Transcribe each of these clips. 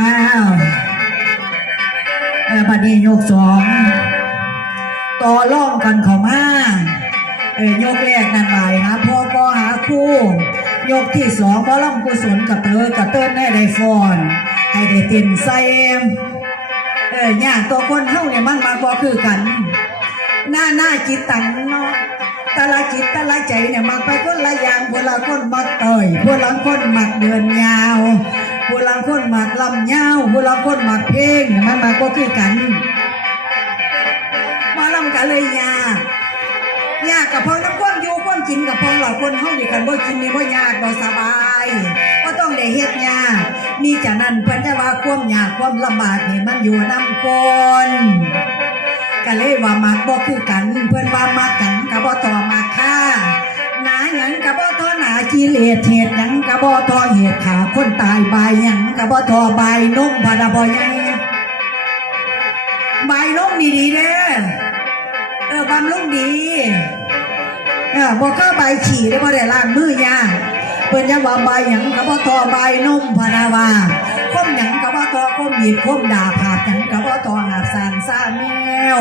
อ้าวเออบัดนี้ยกสองต่อร่องกันเข้ามาเออยกแรกนั่นหมายหาพ่อก็หาคู่ ยกที่สองพอล่ำกุศลกับเธอกับเติ้นให้ได้ฟอน ให้ได้เต็มใส่เออยากตัวคนเฮาเนี่ยมันมาก็คือกัน หน้าหน้าจิตตังเนาะต่ละจิตต่ละใจเนี่ยมักไปคนละอย่างพวกละคนมักเตยพวกละคนมักเดินยาว พวกละคนมักลำยาวพวกละคนมักเพลงเนี่ยมันมาก็คือกันมาลำกันเลยยากยากกับพองน้ำก้นอยู่ก้นกินกับพองเหล่าคนเฮาดีกันบ่กินนี่บ่ยากบ่สบายก็ต้องได้เฮ็ดยากมีจากนั้นเพิ่นจะว่าความยากความลำบากนี่มันอยู่นำคนก็เลยว่ามักบ่คือกัน กิเลสเหตุหยังก็บ่ต่อเหตุขาคนตายบายหยังก็บ่ต่อบายนมพะดาบ่ใหญ่บายนมนี่ดีเด้อเออบำรุงดีเออบ่เข้าใบขี่ได้บ่ได้ล้างมือยาเพิ่นจะว่าใบยหยังก็บ่ต่อใบายนมพะดาว่าคมหยังก็บ่ต่อคมหยิบคมด่าผาดหยังก็บ่ต่อ สารซ่าแมว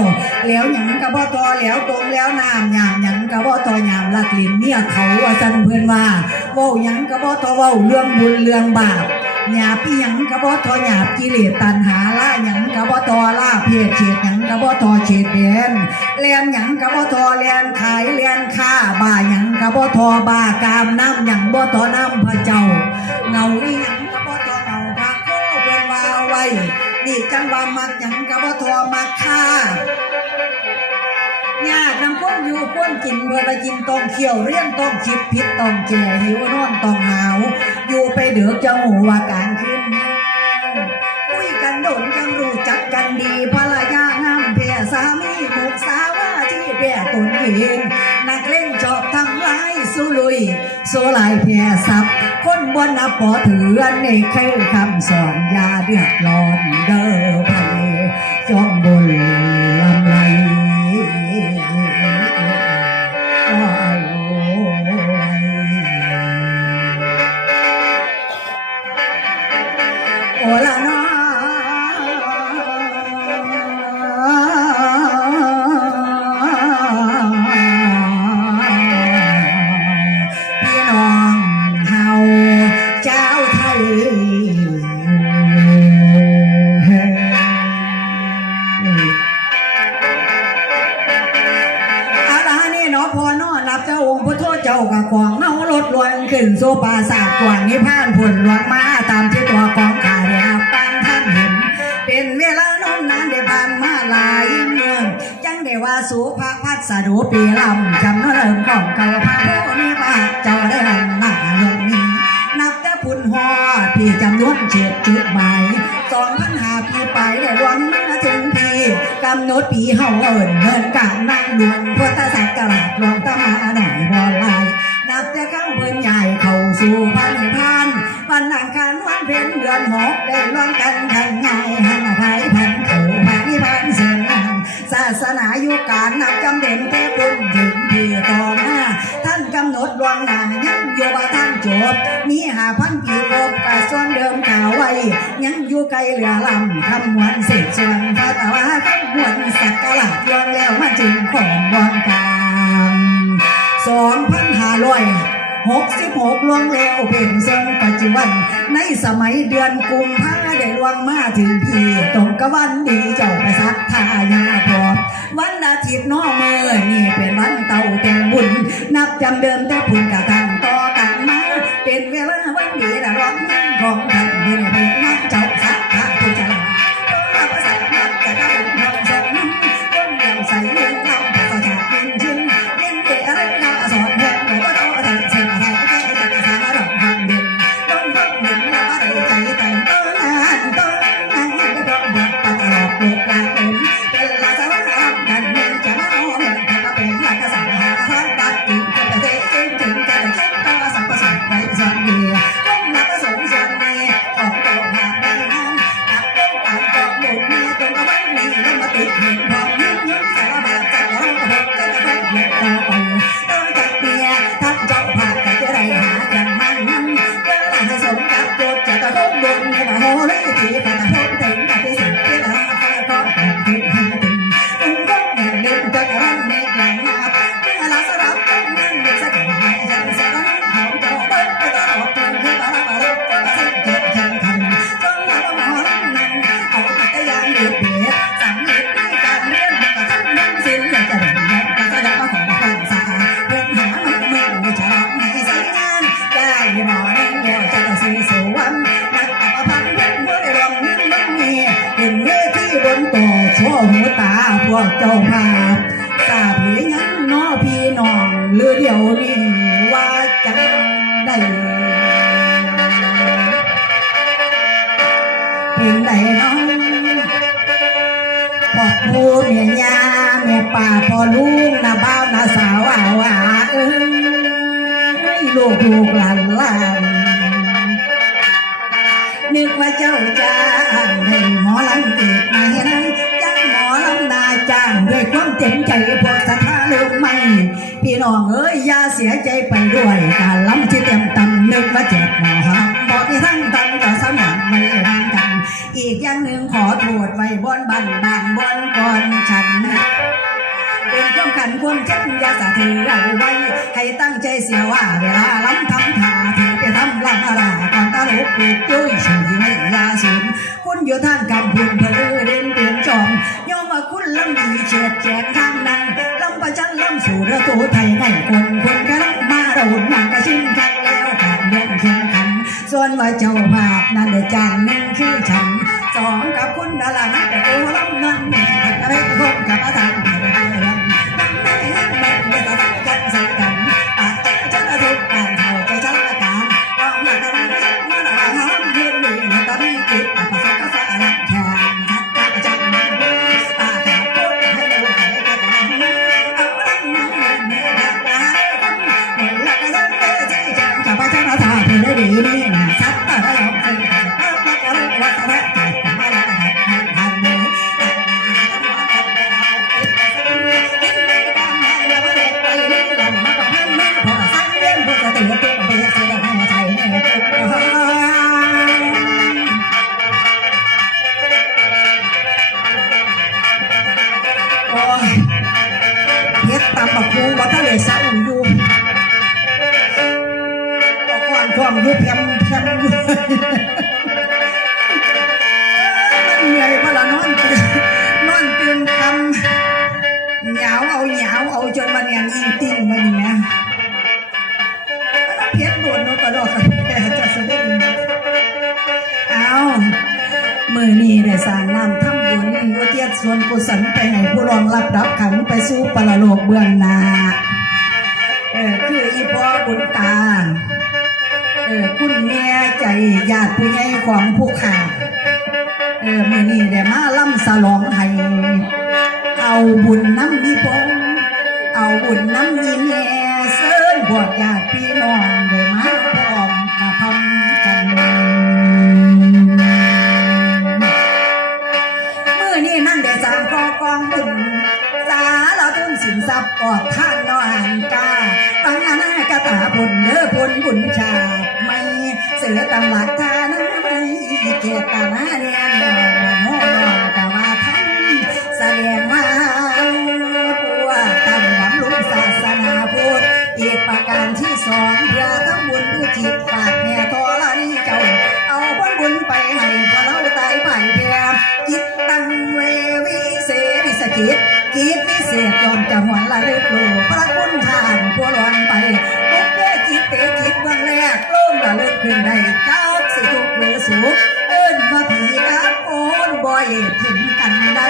แล้วหยังกะบ่ตอแล้วตรงแล้วน้ำหยามหยังกะบ่ตอหยามลักลิ้นเมียเขาว่าจันเพื่อนว่าเว้าหยังกะบ่ตอเว้าเรื่องบุญเรื่องบาปหยาบอีหยังกะบ่ตอหยาบกิเลสตัณหาละหยังกะบ่ตอล่าเพศเฉดหยังกะบ่ตอเฉดแดนแลนหยังกะบ่ตอแลนขายแลนค่าบ้าหยังกะบ่ตอบากามน้ำหยังบ่ตอน้ำพระเจ้าเงาอีหยังกะบ่ตอเงาพระโคเป็นว่าไว้ นี่จังว่ามักหยังกะบ่ทอมักค่าญาตินำคนอยู่คนกินเพื่อไปกินต้องเขียวเรียนต้องคิดผิดต้องแก่หิวนอนต้องหาว อยู่ไปเดือกจะหูว่าการขึ้นคุยกันโดนจังรู้จักกันดีภรรยางามเพียสามีถูกสาว่าที่เพียตนเองนักเล่นชอบทำร้ายสู้ลุยสู้ลายเพียสับ คนบนนับปอถืออันนี้คือคำสอนยาเดือดร้อนเด้อพะเลจอมบน นขึ้นโซปาสากวางนิพานผลหลวงมาตามที่ตัวของข้าได้รับปานท่านเห็น เป็นเวลานมนานได้ผ่านมาหลายเมืองจังได้ว่าสูภาพัดสะดูปีลำจำเริ่มของเก่าพระโพนิพาเจ้าได้หันหน้าลงนี้ นับแต่พุ่นหอพี่จำนวนเจ็ดจุดหมายสองพันหาปีไปได้รวมมาถึงพี่กำหนดปีเฮาเอิญเงินการนั่งดวงพุทธศักราชรวมตามาหน่อยบอลายนับแต่ข้างเพิ่นใหญ่ สู่พันพันวันอังคารวันเพ็ญเดือนหกได้ร่วมกันทันใหญ่หันอภัยพันเขาพันพันเสียงนังศาสนายุการนับจำเด่นแต่ปุ่นถึงพี่ต่อมาท่านกำหนดดวงหนายังอยู่ว่าท่านจบ มีหาพันปีกบกะส่วนเดิมกล่าวไว้ ยังอยู่ไกลเหลือลำคำวันเสร็จส่วนพระตะวันคำหวนสักกะหลัดดวงแล้วมาจึงของดวงกลางสองพันห้าร้อย หกสิบหกลงแล้วเป็นเส้นปัจจุบัน ในสมัยเดือนกุมภาได้ลวงมาถึงพี่ตรงกับวันดีเจ้าประสัทธายาพอวันอาทิตย์น้อมือนี่เป็นวันเต่าแต่งบุญ นับจำเดิมแต่พุ่นกะตา อยู่น้อยแก้วจันทร์สีสวรรนักอัปพันเมื่อรองมันมีขึ้นเวทีบนโตโชว์หูตาพวกเจ้าภาพทาบหรืองนอพี่น้องหรือเดียวนี้ว่าจะได้เพลงไหนน้องพ่อผู้เมียยาแม่ป่าพอลุงน้าบ้าวน้าสาวอาาเอ้ลูกลูกหลานานนึกว่าเจ้าจ้างให้หมอลำเกิดมาเห็นจังหมอลำนาจ้างด้วยความเต็มใจพวกศรัทธาเลืมไม่พี่น้องเอ้ยอย่าเสียใจไปด้วยการลำที่เต็มตำนึกว่าเจ็บหมอฮักบอกที่ทั้งตังต่อสมองไม่ห่างกัน อีกอย่างหนึ่งขอโทษไว้บนบันบางบนก่อนฉันเป็นความขันความเจ็บยาสะถือเอาไว้ให้ตั้งใจเสียว่าเวลาล้ำทำท่า ก่อนตลกปลูกจุ้ยชื่ไม่ยาสูงคุณอยู่ทางกำพึงเพลือเด่นเดือนจอมยอมว่าคุณลำดีเฉียดแจกทางนั้นลำประจันลำสู่รือตัวไทยให้คนคนกำลังมาเราหุ่นหนังกระชินกันแล้วขาดเรื่องเคียงกัน ส่วนว่าเจ้าภาพนั่นเดจางหนึ่งคือฉันสองกับคุณดารานักแต่โอ้ลำนั้นอะไรคนกับอาจาร คุณแม่ใจญาติผู้ใหญ่ของผู้ขาเออมือนี้ได้มาล่ำสลองให้เอาบุญน้ำมีพงเอาบุญน้ำมีแม่เสิญพวกญาติพี่น้องได้มาพร้อมกระทำกันมื่อนี้นั่นได้สามกอกองบุญสาเราต้นสินทรัพย์ออกท่านนอนกาฟังอานากระตาผลเด้อผลบุญชา ติไม่เสือตำหลักทานะไม่เกตนาเนี่ยนาะโนกะว่าท่านแสดงว่าผู้ว่าตั้งดำลุงศาสนาพุทธอีกประการที่สองเพื่อทั้งบุญผู้จิตฝากแม่ทอละนี่เจ้า เอาผลบุญไปให้พวกเราตายไปแพ้จิตตังเววิเศษสกิจกิจวิเศษยอมจะหวนละลึกโลพระคุ อยถิ่นกันได้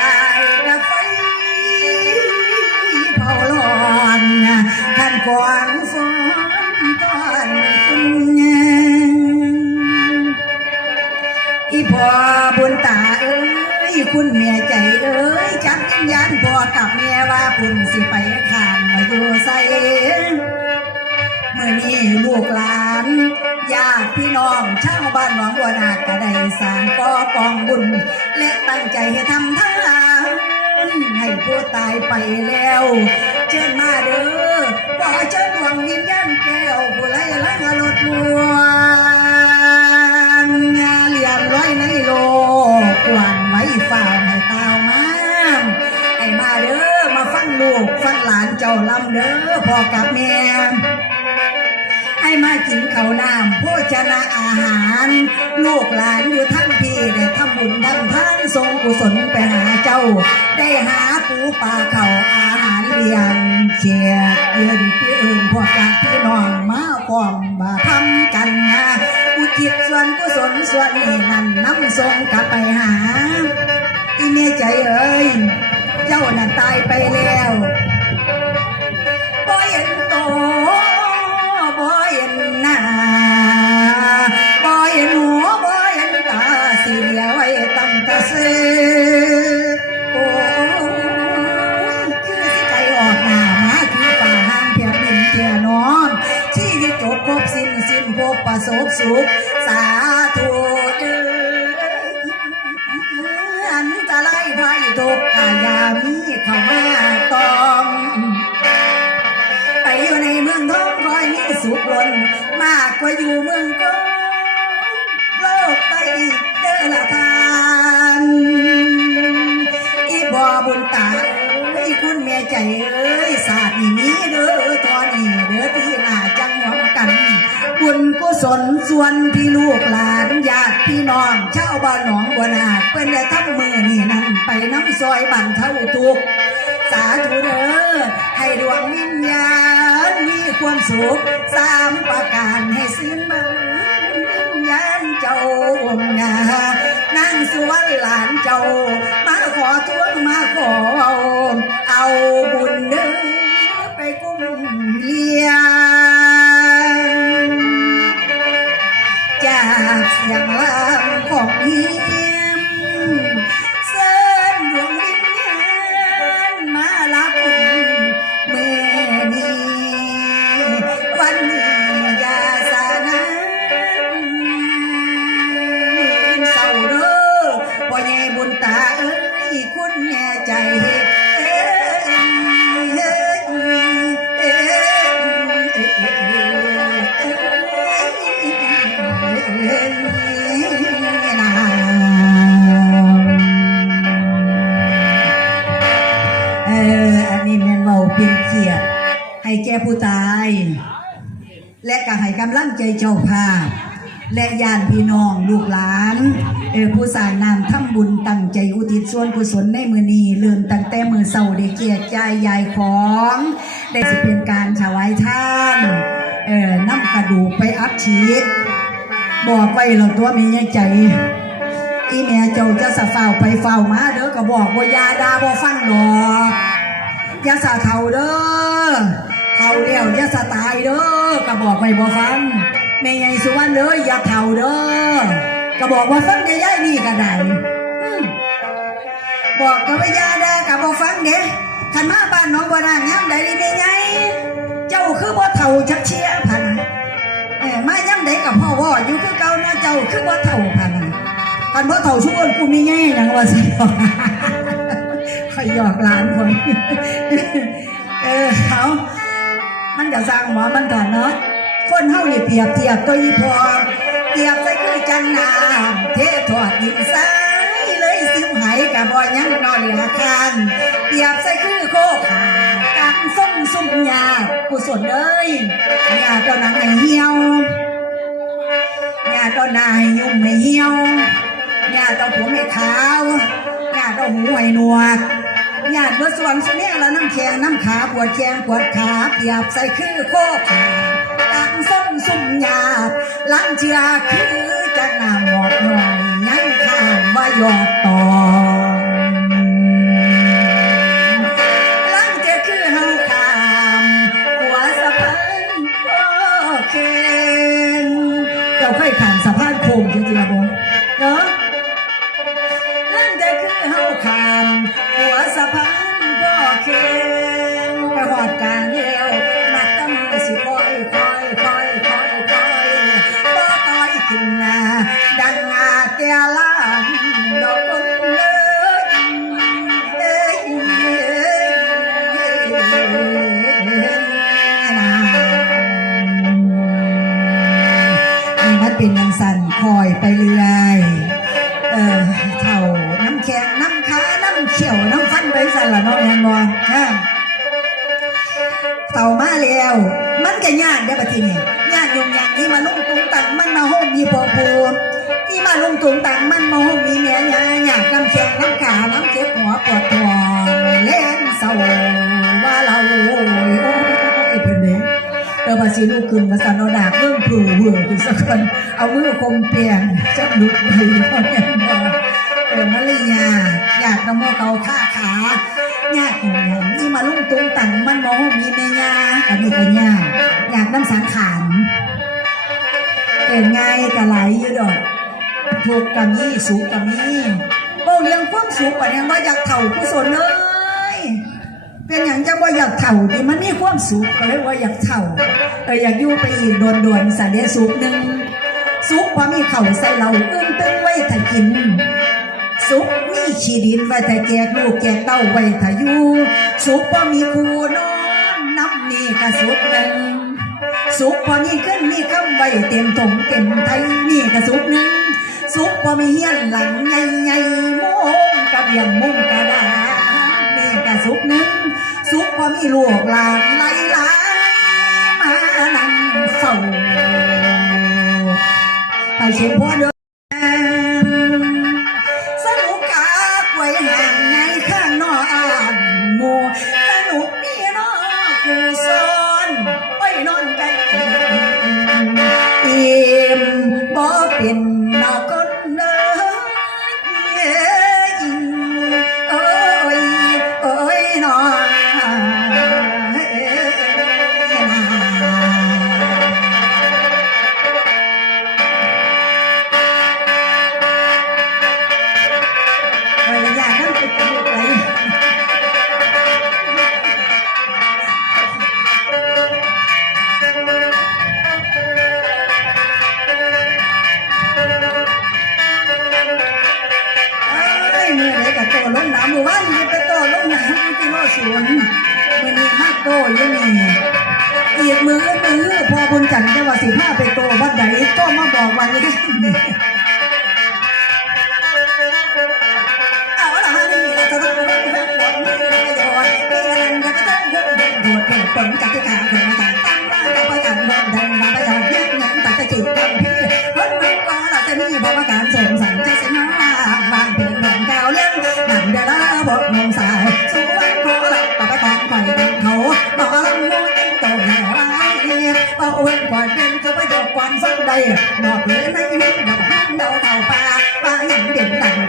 กายไฟเผาร้อนขันกวางฝนก่อนคุณแงอีพ่อบุญตาเอ้ยคุณเมียใจเอ้ยจักวิญญาณพ่อกับเมียว่าคุณสิไปข้างมาอยู่ใส่ มื่อนี้ลูกหลานญาติพี่น้องชาวบ้านหนองบัวนาก็ได้สร้างก่อกองบุญ และตั้งใจให้ทำทานให้ผู้ตายไปแล้ว เชิญมาเด้อขอเชิญดวงวิญญาณแก้วผู้ไร้ละลดลวงเหลี่ยมร้อยในโลกวังไว้ฝ่าให้ตาวมาให้มาเด้อมาฟังลูกฟังหลานเจ้าลำเด้อพ่อกับแม่ มากินข้าวน้ำโภชนะอาหาร ลูกหลานอยู่ทั้งพี่ได้ทำบุญทำทานทรงกุศลไปหาเจ้า ได้หาปูปลาเข่าอาหารเลี้ยงเชียร์เยืนพี่อื่นพวกญาติพี่น้องมาความบาทำกันนะอุทิศส่วนกุศลส่วนนี้นั่นน้ำทรงกลับไปหาอีเมมียใจเอ้ยเจ้าน่ะตายไปแล้ว ประสบสุขสาธุเด้ออันตรายภัยทุกข์อาญามีเข้ามาตอม ไปอยู่ในเมืองทองคอยมีสุขล้นมากกว่าอยู่เมืองกงโลกไปอีกเด้อละทานอีบ่บุญตาเอ้คุณแม่ใจเอ้ยศาสตร์นี่มีเด้อตอนนี้เด้อที่หนา ศลส่วนพี่ลูกหลานญาติพี่น้องชาวบ้านหนองบัวนาเพิ่นได้ทำมือนี่นั่นไปน้ำซอยบันเท่าทุกสาธุเด้อให้ดวงวิญญาณมีความสุขสามประการให้สิ้นมังวิญญาณเจ้าองค์นานั่งสวนหลานเจ้า มาขอทวงมาขอเอาเอาบุญ ใจเจ้าภาพ และญาติพี่น้องลูกหลานเออผู้สร้างนามทำบุญตั้งใจอุทิศส่วนกุศลในมือนี้เริ่มตั้งแต่มือเสาได้เกียรติยายยายของ ได้สิเป็นการถวายท่านเออนำกระดูกไปอัดฉีดบอกไว้เราตัวมีใจ อีแม่เจ้าจะสะเฝ้าไปเฝ้ามาเด้อก็บอกว่ายาดาบ่ฟังหรอกยาสะเทาเด้อ เท่าเดียวอย่าสะตายเด้อก็บอกไปบ่ฟังแม่ใหญ่สุวรรณเด้ออย่าเท่าเด้อก็บอกว่าฟังได้ย่ายนี่ก็ได้อืมบอกกับว่ายาดาก็บ่ฟังเด้คันมาบ้านน้องบ่นางยามใดนี่แม่ใหญ่เจ้าคือบ่เท่าจักเชียพันมาย่ำใดกับพ่อว่าอยู่คือเก่านะเจ้าคือบ่เท่าพันอันว่าเถ่าช่วนกูมีแง่ยังว่าสิขยหยอกหลานคนเออเขา มันจะสร้างหมอมันถอนเนาะคนเฮานี่เปรียบเทียบตัวอีพอเปรียบใส่คือจันน้ำเทถอดดินสายเลยสิวไหายกับบอยยังนอนเหลือคานเปรียบใส่คือโคขากันส้มสุ่มยากุศลเอ้ยยาตัวหนังไอเหี่ยวญาติต้นายยุ่งไม่เหี่ยวญาติต้นผมไม่ขาวญาติต้นหูไอ้หนวดญาติเมื่อส่วนสุเนี่ย น้ำแข็งน้ำขาปวดแขงปวดขาเปียบใส่คือโคขาตั้งส้มสุ่มญาติล้างเชือคือจะหนาหมอดหน่อยยังข้างว่าหยอดตอล้างเชือคือเฮาขามหัวสะพานโอเคเราเคยผ่านสะพานโค้งจริงๆนะบ อดกลางเดียวนักตะมือสิคอยคอยคอยคอยคอยต่อต่อยขึ้นนาดังอาเตียลามดอกคนเลยเอ้ยเอ้ยเอ้ยนะให้มันเป็นนังสันคอยไปเรื่อย แต่ญาติได้ปะทีนี่ญาติโยมอย่างนี้มาลุ่มตุงตังมันมาห้องมีปอบูนี่มาลุ่มตุงตังมันมาห้องมีแม่ญาญาติลำแขงลำขาลำเจ็บหัวปวดท้องเล่นเศร้าว่าเราโอ้ยโอ้ยเพื่อนเด้เออภาษีลูกคืนภาษาโนดาเรื่องผูเวอร์คือสักคนเอามือคมเปียงจับลุกไปเพราะงั้นเออมาเลยญาญาติน้ำมอเขาข้าขาญาติของเรานี่มาลุ่มตุงตังมันมองมีแม่ญาอันนี้ก็ญา น้ำสังขารเกิดง่ากะไหลยืดออกถูกกับยี่สูงกับนี่เบ้าเลี้ยงความสูงกว่านี้ว่าอยากเถ่าผู้สนเลย เป็นอย่างจะว่าอยากเถ่าดิมันมีความสูงก็เลยว่าอยากเถ่าเอออยากยู่ไปอีกโดนโดนสัเดสูงหนึ่งสูงความมีเข่าใส่เราอึ้งตึงไว้ถ้ากินสุกมีชีดินไว้แต่แจกลูกแจกเต้าไว้ถ้าอยู่สุกพอมีคูนอนน้ำนี่ก็สุกไสุขพอนี่ขึ้นมีคำไว้เต็มตรงเต็มไทยนี่กระสุขนึงสุขพอมีเฮียนหลังใหญ่ใหญ่มุ้งกับอย่งมุ้งกระดาษนี่กระสุขนึงสุขพอมีลูกหลานไหลไหลมานั่งเฝ้าไปเชียงพ่อเด้อ ตอยู่นี่อียดมือมือพอบุญจันทร์จะว่าสิห้าไปโตวัดใดก็มาบอกวันนี้ผลกติกาของอาจาร quả nên cho bây giờ quan dân đầy. Nọ thế nay huyết đập hát đầu tàu ba. Ba nhắn điện đẳng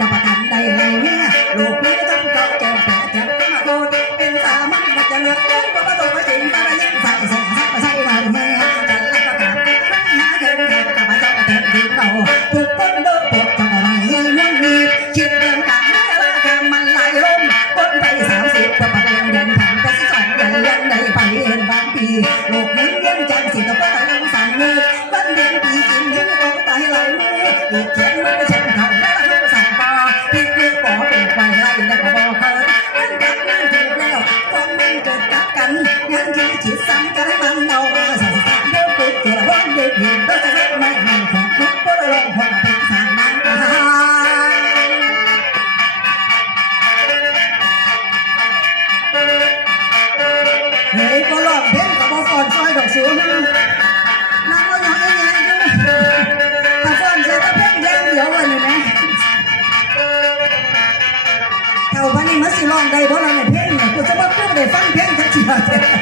natin.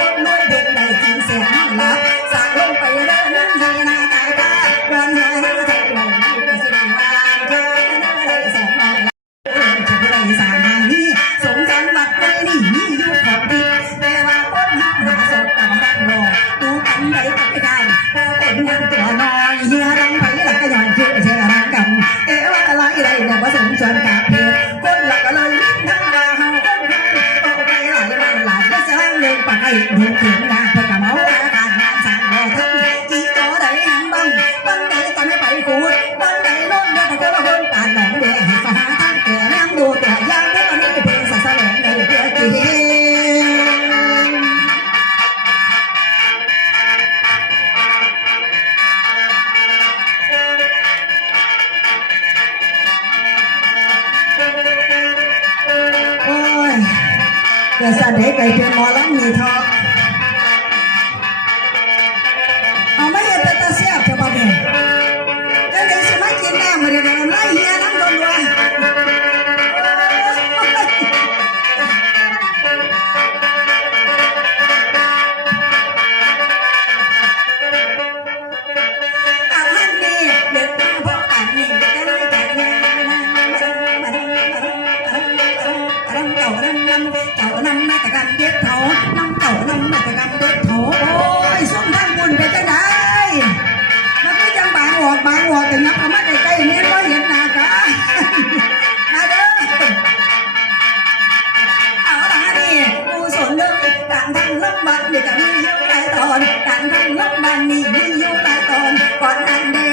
but murder. là sao để vậy cho mò lắm gì thôi பொன்னண்டு